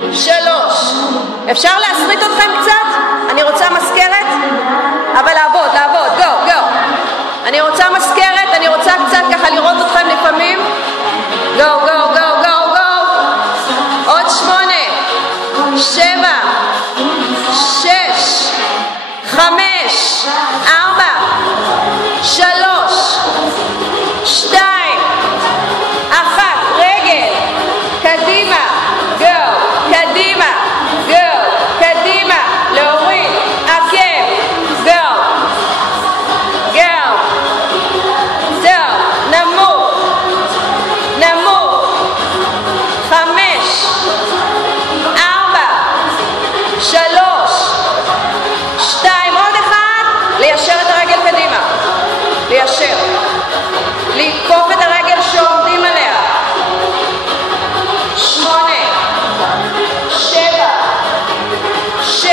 3. אפשר להסריט אתכם קצת? אני רוצה מזכרת, אבל לעבוד, גו. אני רוצה מזכרת, אני רוצה קצת ככה לראות אתכם לפעמים. גו. עוד 8, 7, 6, 5, 4, 3, 2, 1, רגל, קדימה, גו, קדימה, להוריד, עקב, גו, זהו, נמוך, 5, 4, 3, 2, עוד 1, ליישר את הרגל קדימה, ליישר, לתקוף את הרגל שעומדים עליה, 8, 7, 6,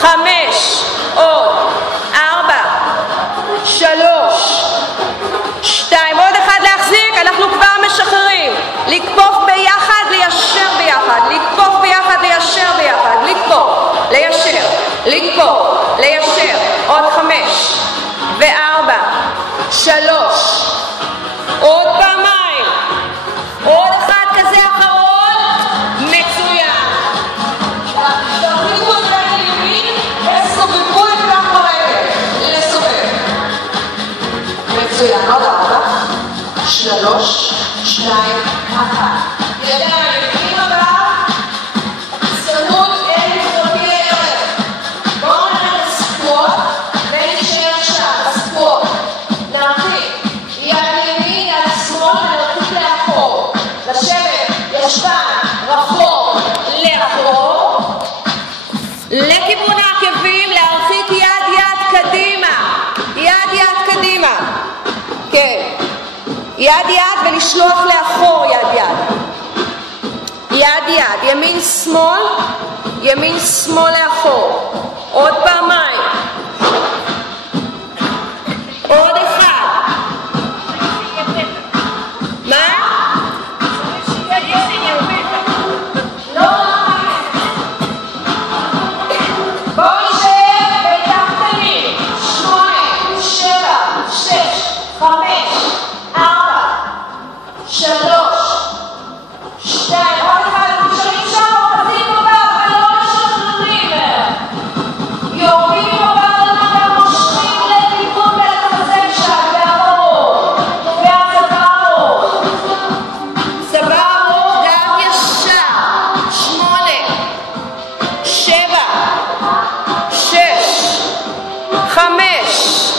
5, עוד 4, 3, 2, עוד 1 להחזיק, אנחנו כבר משחררים, לקפוף ביחד, ליישר ביחד, לקפוף ביחד, ליישר ביחד, לקפוף, ליישר, לקפוף, ליישר, עוד 5 ו4, 3, עוד פעמיים, עוד 1 כזה אחרון, מצוין. תחליטו את רגל ימין וסובבו את כך ברגל, לסובב. מצוין, עוד 4, 3, 2, 1. ידיים עם הגב, צמוד אל מזרחי הירך. בואו נעשה סקווט ונשאר שם, סקווט. נרחיק, יד ימין, יד שמאל, נרחיק לאחור. לשבת, ישבן, רחוק, לאחור. לכיוון העקבים, להרחיק יד קדימה. יד קדימה. כן. יד ולשלוח לאחור יד. ימין שמאל לאחור. עוד פעמיים. עוד 1. מה? לא. בואו נשאר בתחתנים. 8, 7, 6, 5, 4, 3, 2, עוד 1, נשארים שם, אוחזים בגב ולא משחררים. יורדים בגב למטה, מושכים לכיוון ולחזה שם, והראש, סבבה, גב ישר. 8, 7, 6, 5,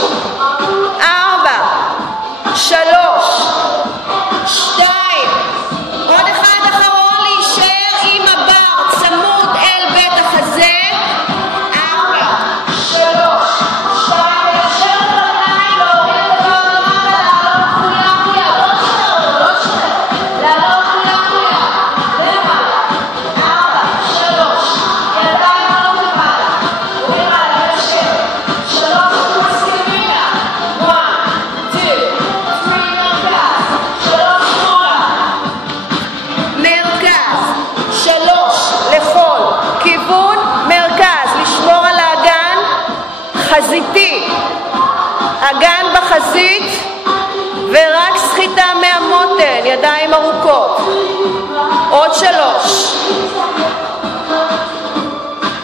4, 3, 2, עוד 1 אחרון, להישאר עם הבר צמוד אל בית החזה. 4, 3, 2, ולשאר את הרגליים, להוריד את הבר למעלה, לעלות חויה, לעלות למעלה, 4, 3, ידיים עלות למעלה, ולמעלה, ולשאר, 3, מסכימינה, 1, 2, 3 לכל כיוון, מרכז, לשמור על האגן חזיתי, אגן בחזית ורק סחיטה מהמותן, ידיים ארוכות. עוד 3,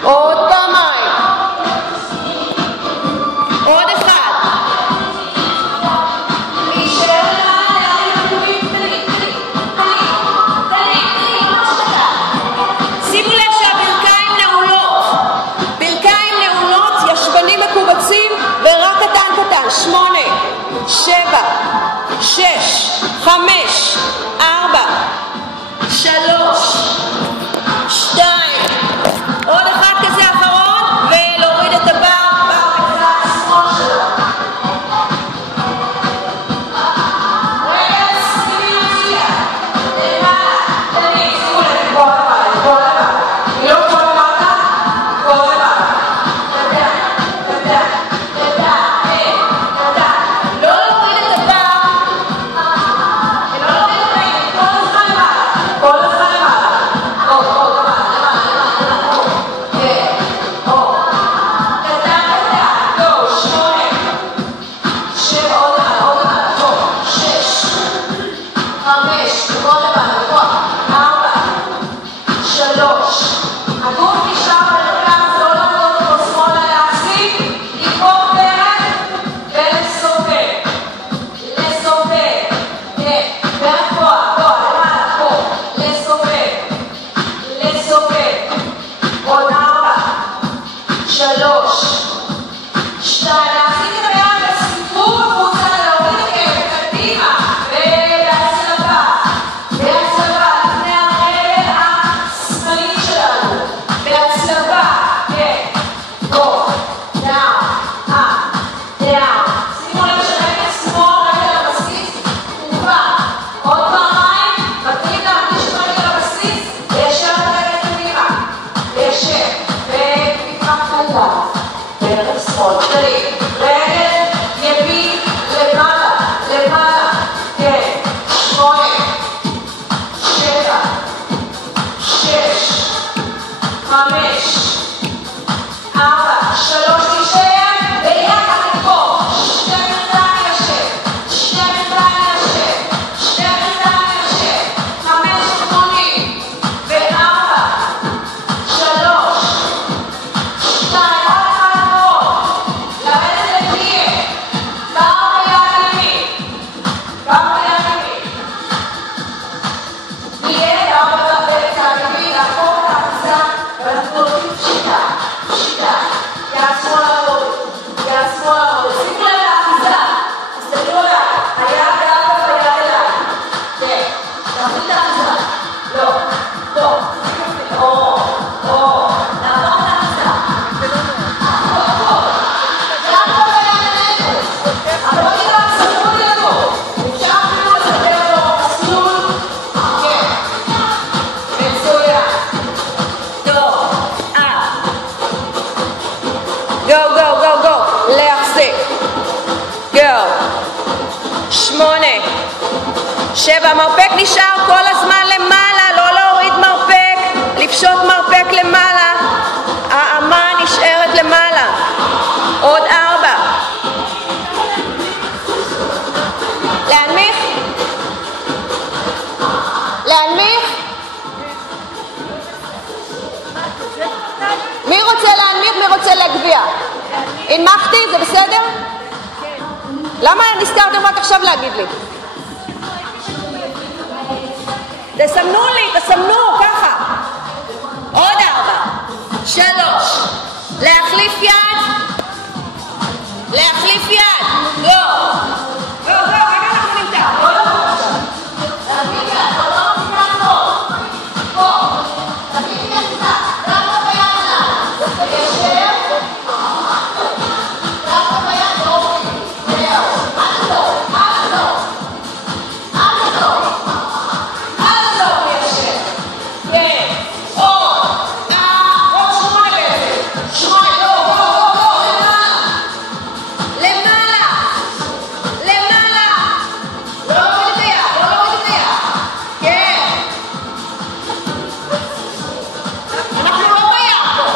עוד פעמיים, עוד 1. שימו לב שהברכיים נעולות, ישבנים מקובצים ורק קטן. 8, 7, 6, 5, 4, 3, 5, בוא לבד, בוא, 4, 3, הגוף נשאר במרכז, לא לעלות אותו שמאלה להחזיק, לקרוא פרק ולסובב, לסובב, כן, פרק פה, למעלה, פה, לסובב, לסובב, עוד 4, 3, 2, להחזיק את היד לסיפור החוצה, להוריד את הכאב קדימה, ובהצלבה, לפני הרגל השמאלית שלנו, בהצלבה, כן, go, down, up, down, שימו לב שרגל שמאל, רגל הבסיס, תקופה, עוד פעמיים, מתחילים להרגיש את רגל הבסיס, ליישר את רגל קדימה, ליישר, וקפיפה קלה, דרך שמאל, רגל ימין למעלה, למעלה, כן, 8, 7, 6, 5, 4, 3, תישאר, ביחד לקרוא, 2 רגליים ישב, 2 רגליים ישב, 2 רגליים ישב, 5, 80, ו4, 3, 2, לרדת לפיה, בר ביד ימין, נהיה לעבור בצד ימין, להפוך את האחיזה, ואנחנו נותנים פשיטה, יד שמאל לעבוד, שימו לב לאחיזה, תסתכלו עליי, היד באבא והיד אליי, כן, תחזיק את האחיזה, לא, פה, או, לעבור את האחיזה, אבל לא נראה, ספרו לי לנו, אפשר אפילו לספר לו מסלול, כן, מצוין, טוב, go, להחזיק, go, 8, 7, מרפק נשאר כל הזמן למעלה, לא להוריד מרפק, לפשוט מרפק למעלה, האמה נשארת למעלה, עוד 4, להנמיך? מי רוצה להנמיך? מי רוצה להגביה? הנמכתי? זה בסדר? למה נזכרתם רק עכשיו להגיד לי? תסמנו, ככה. עוד 4, 3, להחליף יד, go, רגע אנחנו נמתח, לא למות, להחליף יד, לא נמתח פה, תחליף יד קצת, דווקא ביד עליו, ישר, דווקא ביד אופי, זהו, עד הסוף, ישר, כן, עוד 8 בעצם, 8, למעלה, לא להוריד את היד, כן, אנחנו לא ביד פה,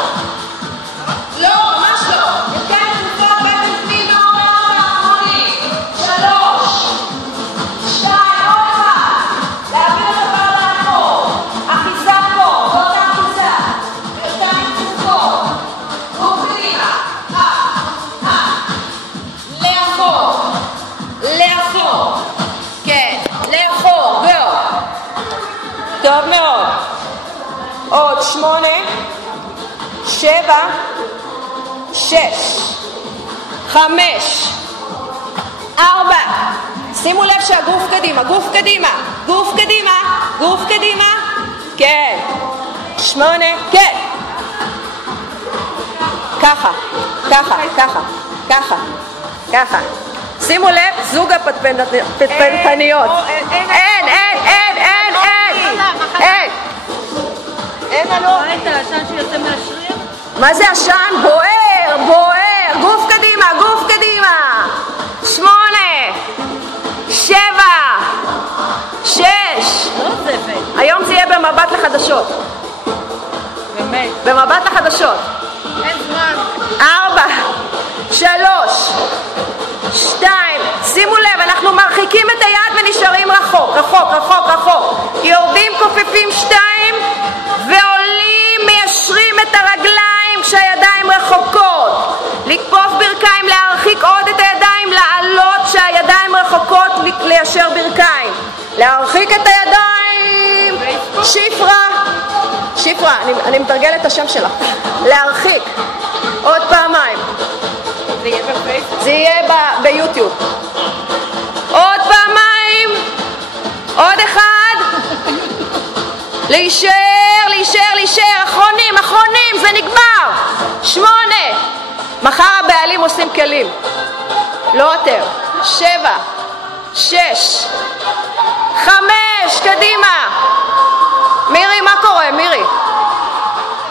לא, ממש לא, יותר תקופה בטן פנימה, עוד 4 האחרונים, 3, 2, עוד 1, להעביר את הבר לאחור, אחיזה פה, זאת האחיזה, ידיים פתוחות, גוף קדימה, לאחור, כן, לאחור, go, טוב מאוד, עוד 8, 7, 6, 5, 4, שימו לב שהגוף קדימה, כן, 8, כן, ככה, שימו לב, זוג הפטפטניות, אין לנו, רואה את העשן שיוצא מהשריר? מה זה עשן? בוער, גוף קדימה, 8, 7, 6, לא עוזבת. היום זה יהיה במבט לחדשות. באמת. במבט לחדשות. אין זמן. 4, 3, 2, שימו לב, אנחנו מרחיקים את היד נשארים רחוק, רחוק, רחוק, רחוק. יורדים, כופפים 2 ועולים, מיישרים את הרגליים כשהידיים רחוקות. לכפוף ברכיים, להרחיק עוד את הידיים, לעלות כשהידיים רחוקות, ליישר ברכיים. להרחיק את הידיים. שפרה. שפרה, אני מתרגלת את השם שלך. להרחיק. עוד פעמיים. זה יהיה בפייסבוק? זה יהיה ביוטיוב. עוד פעמיים. עוד אחד. להישאר, להישאר, להישאר. אחרונים, אחרונים, זה נגמר. 8. מחר הבעלים עושים כלים. לא אתם. 7. 6. 5. קדימה. מירי, מה קורה, מירי?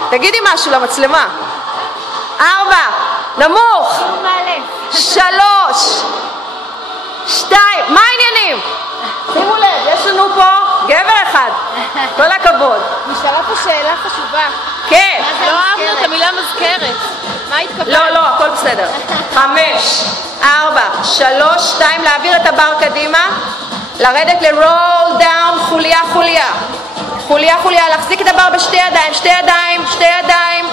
תגידי משהו למצלמה. 4. נמוך. 3. 2. מה העניינים? שימו לב, יש לנו פה גבר אחד. כל הכבוד. נשאלה פה שאלה חשובה. כן. לא אהבנו את המילה מזכרת. מה התכוונת? לא, לא, הכל בסדר. 5, 4, 3, 2, להעביר את הבר קדימה. לרדת ל-roll down, חוליה, חוליה. חוליה, חוליה, להחזיק את הבר בשתי ידיים, שתי ידיים, שתי ידיים.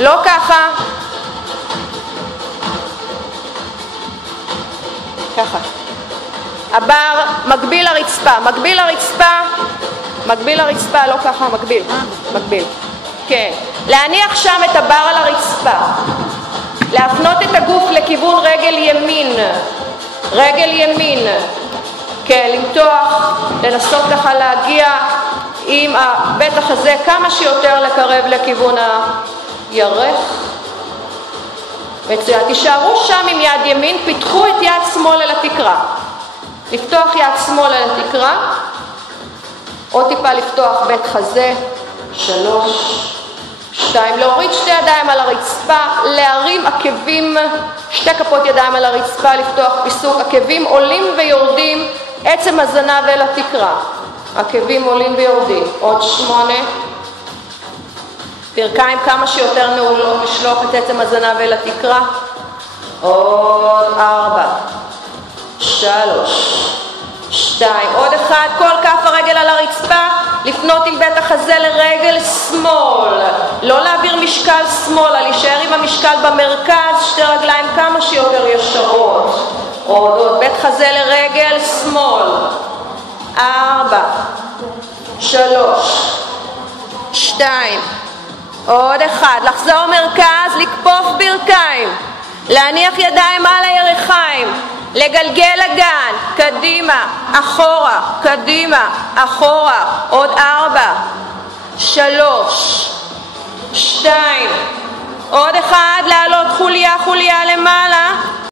לא ככה. ככה. הבר מקביל לרצפה, מקביל לרצפה, מקביל לרצפה, לא ככה, מקביל, מקביל. כן. להניח שם את הבר על הרצפה. להפנות את הגוף לכיוון רגל ימין. רגל ימין. כן, למתוח, לנסות ככה להגיע עם הבטח הזה כמה שיותר לקרב לכיוון הירך. מצוין, תישארו שם עם יד ימין, פיתחו את יד שמאל אל התקרה. לפתוח יד שמאל אל התקרה, עוד טיפה לפתוח בית חזה. 3, 2, להוריד שתי ידיים על הרצפה, להרים עקבים, 2 כפות ידיים על הרצפה, לפתוח פיסוק, עקבים עולים ויורדים, עצם הזנב אל התקרה. עקבים עולים ויורדים. עוד 8. ברכיים כמה שיותר נעולות, לשלוח את עצם הזנב אל התקרה. עוד 4, 3, 2, עוד 1, כל כף הרגל על הרצפה, לפנות עם בית החזה לרגל שמאל, לא להעביר משקל שמאלה, להישאר עם המשקל במרכז, 2 רגליים כמה שיותר ישרות. עוד בית חזה לרגל שמאל. 4, 3, 2, עוד 1, לחזור מרכז, לקפוף ברכיים, להניח ידיים על הירכיים, לגלגל אגן, קדימה, אחורה, קדימה, אחורה. עוד 4, 3, 2, עוד 1, לעלות חוליה, חוליה למעלה.